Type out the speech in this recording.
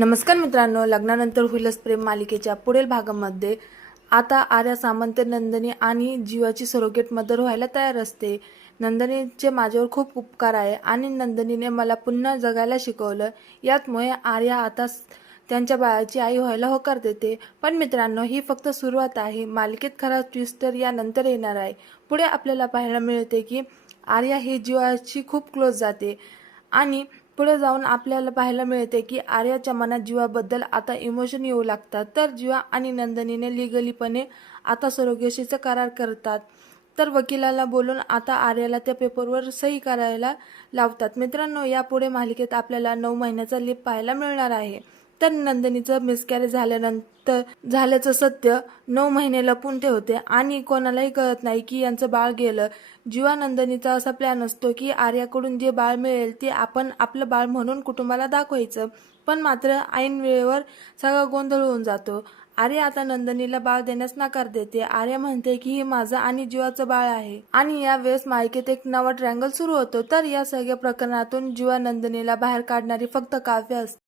नमस्कार मित्रांनो, लग्नानंतर होईलच प्रेम मालिकेच्या पुढील भागामध्ये आता आर्या सामंत नंदिनी आणि जीवाची सरोगेट मदर व्हायला तयार असते। नंदिनीचे माझ्यावर खूप उपकार आहे आणि नंदिनीने मला पुन्हा जगायला शिकवलं, यामुळे आर्या आता त्यांच्या बाळाची आई व्हायला होकार देते। पण मित्रांनो, ही फक्त सुरुवात आहे। मालिकेत खरा ट्विस्टर यानंतर येणार आहे। पुढे आपल्याला पाहायला मिळते की आर्या ही जीवाची खूप क्लोज जाते आणि पुढे जाऊन आपल्याला पाहायला मिळते की आर्याच्या मनात जीवाबद्दल आता इमोशन येऊ लागतात। तर जीवा आणि नंदिनीने लिगलीपणे आता सरोगेसीचा करार करतात। तर वकिलाला बोलून आता आर्याला त्या पेपरवर सही करायला लावतात। मित्रांनो, यापुढे मालिकेत आपल्याला 9 महिन्याचा लीप पाहायला मिळणार आहे। तर नंदिनीचं मिसकॅरेज झाल्याचं सत्य 9 महिने लपून ठेवते आणि कोणालाही कळत नाही की यांचं बाळ गेलं। जीवा नंदिनीचा असा प्लॅन असतो की आर्याकडून जे बाळ मिळेल ते आपण आपलं बाळ म्हणून कुटुंबाला दाखवायचं, पण मात्र ऐन वेळेवर सगळा गोंधळ होऊन जातो। आर्या आता नंदिनीला बाळ देण्यास नकार देते। आर्या म्हणते की हे माझं आणि जीवाचं बाळ आहे आणि यावेळेस मालिकेत एक नवा ट्रँगल सुरू होतो। तर या सगळ्या प्रकरणातून जीवा नंदिनीला बाहेर काढणारी फक्त काव्य असते।